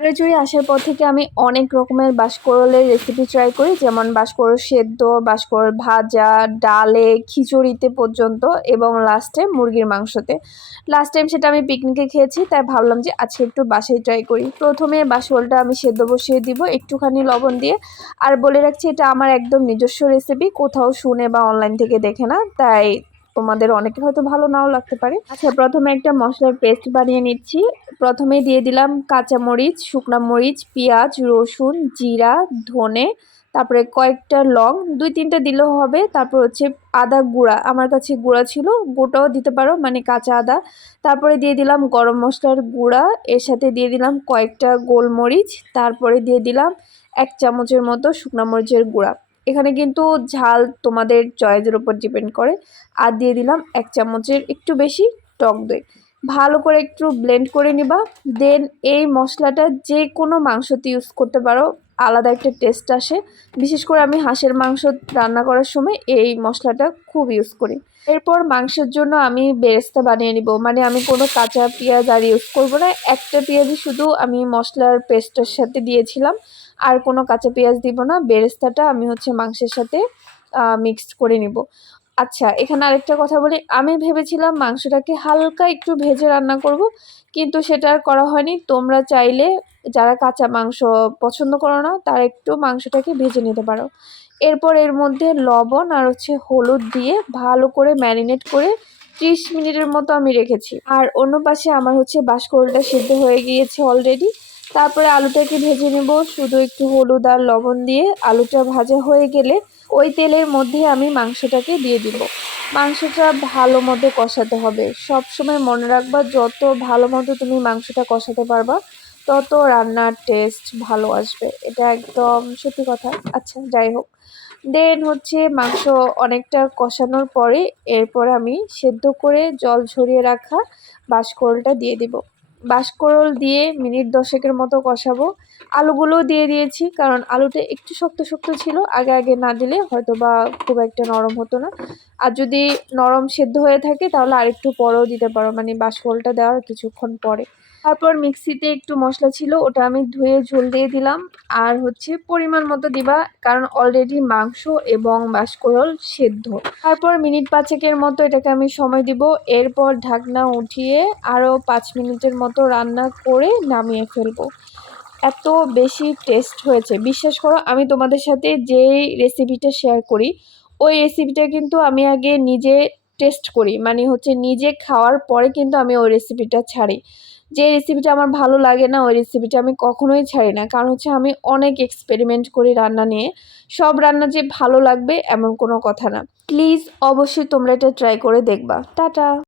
খিচুড়ি আসার পর থেকে আমি অনেক রকমের বাঁশকরলের রেসিপি ট্রাই করি, যেমন বাঁশকরল সেদ্ধ, বাঁশকরল ভাজা, ডালে, খিচুড়িতে পর্যন্ত, এবং লাস্টে মুরগির মাংসতে। লাস্ট টাইম সেটা আমি পিকনিকে খেয়েছি, তাই ভাবলাম যে আজকে একটু বাসায় ট্রাই করি। প্রথমে বাঁশকরলটা আমি সেদ্ধ বসিয়ে দিব একটুখানি লবণ দিয়ে। আর বলে রাখছি, এটা আমার একদম নিজস্ব রেসিপি, কোথাও শুনে বা অনলাইন থেকে দেখে না, তাই তোমাদের অনেকের হয়তো ভালো নাও লাগতে পারে। আচ্ছা, প্রথমে একটা মশলার পেস্ট বানিয়ে নিচ্ছি। প্রথমে দিয়ে দিলাম কাঁচামরিচ, শুকনা মরিচ, পেঁয়াজ, রসুন, জিরা, ধনে, তারপরে কয়েকটা লং, 2-3টা দিলেও হবে। তারপর হচ্ছে আদা গুঁড়া, আমার কাছে গুঁড়া ছিল, গোটাও দিতে পারো, মানে কাঁচা আদা। তারপরে দিয়ে দিলাম গরম মশলার গুঁড়া, এর সাথে দিয়ে দিলাম কয়েকটা গোলমরিচ, তারপরে দিয়ে দিলাম 1 চামচের মতো শুকনা মরিচের গুঁড়া। এখানে কিন্তু ঝাল তোমাদের চয়েসের উপর ডিপেন্ড করে। আর দিয়ে দিলাম 1 চামচের একটু বেশি টক দই। ভালো করে একটু ব্লেন্ড করে নিবা। দেন এই মশলাটা যে কোনো মাংসতে ইউজ করতে পারো, আলাদা একটা টেস্ট আসে। বিশেষ করে আমি হাঁসের মাংস রান্না করার সময় এই মশলাটা খুব ইউজ করি। এরপর মাংসের জন্য আমি বেরেস্তা বানিয়ে নিব, মানে আমি কোনো কাঁচা পেঁয়াজ আর ইউজ করবো না। একটা পেঁয়াজই শুধু আমি মশলার পেস্টের সাথে দিয়েছিলাম, আর কোনো কাঁচা পেঁয়াজ দিব না। বেরেস্তাটা আমি হচ্ছে মাংসের সাথে মিক্সড করে নিব। আচ্ছা, এখানে আরেকটা কথা বলি, আমি ভেবেছিলাম মাংসটাকে হালকা একটু ভেজে রান্না করব, কিন্তু সেটা আর করা হয়নি। তোমরা চাইলে যারা কাঁচা মাংস পছন্দ করো না, তারা একটু মাংসটাকে ভেজে নিতে পারো। এরপর এর মধ্যে লবণ আর হচ্ছে হলুদ দিয়ে ভালো করে ম্যারিনেট করে 30 মিনিটের মতো আমি রেখেছি। আর অন্য পাশে আমার হচ্ছে বাঁশকরলটা সিদ্ধ হয়ে গিয়েছে অলরেডি। তারপরে আলুটাকে ভেজে নেব শুধু একটু হলুদ আর লবণ দিয়ে। আলুটা ভাজা হয়ে গেলে ওই তেলের মধ্যে আমি মাংসটাকে দিয়ে দিব। মাংসটা ভালো মতো কষাতে হবে। সব সময় মনে রাখবা, যত ভালো মতো তুমি মাংসটা কষাতে পারবা, তত রান্নার টেস্ট ভালো আসবে। এটা একদম সত্যি কথা। আচ্ছা, যাই হোক, দেন হচ্ছে মাংস অনেকটা কষানোর পরে এরপর আমি সেদ্ধ করে জল ঝরিয়ে রাখা বাঁশকরলটা দিয়ে দিব। বাঁশকরল দিয়ে মিনিট 10-এর মতো কষাবো। আলুগুলোও দিয়ে দিয়েছি, কারণ আলুটা একটু শক্ত শক্ত ছিল, আগে আগে না দিলে হয়তো বা খুব একটা নরম হতো না। আর যদি নরম সেদ্ধ হয়ে থাকে তাহলে আরেকটু পরেও দিতে পারো, মানে বাঁশকরলটা দেওয়ার কিছুক্ষণ পরে। তারপর মিক্সিতে একটু মশলা ছিল, ওটা আমি ধুয়ে ঝোল দিয়ে দিলাম। আর হচ্ছে পরিমাণ মতো দিবা, কারণ অলরেডি মাংস এবং বাঁশকরল সেদ্ধ। তারপর মিনিট 5-এর মতো এটাকে আমি সময় দিব। এরপর ঢাকনা উঠিয়ে আরও 5 মিনিটের মতো রান্না করে নামিয়ে ফেলবো। এত বেশি টেস্ট হয়েছে, বিশ্বাস করো। আমি তোমাদের সাথে যেই রেসিপিটা শেয়ার করি, ওই রেসিপিটা কিন্তু আমি আগে নিজে টেস্ট করি, মানে হচ্ছে নিজে খাওয়ার পরে কিন্তু আমি ওই রেসিপিটা ছাড়ি। যে রেসিপিটা আমার ভালো লাগে না, ওই রেসিপিটা আমি কখনোই ছাড়ি না, কারণ হচ্ছে আমি অনেক এক্সপেরিমেন্ট করি রান্না নিয়ে। সব রান্না যে ভালো লাগবে এমন কোনো কথা না। প্লিজ অবশ্যই তোমরা এটা ট্রাই করে দেখবা। টাটা।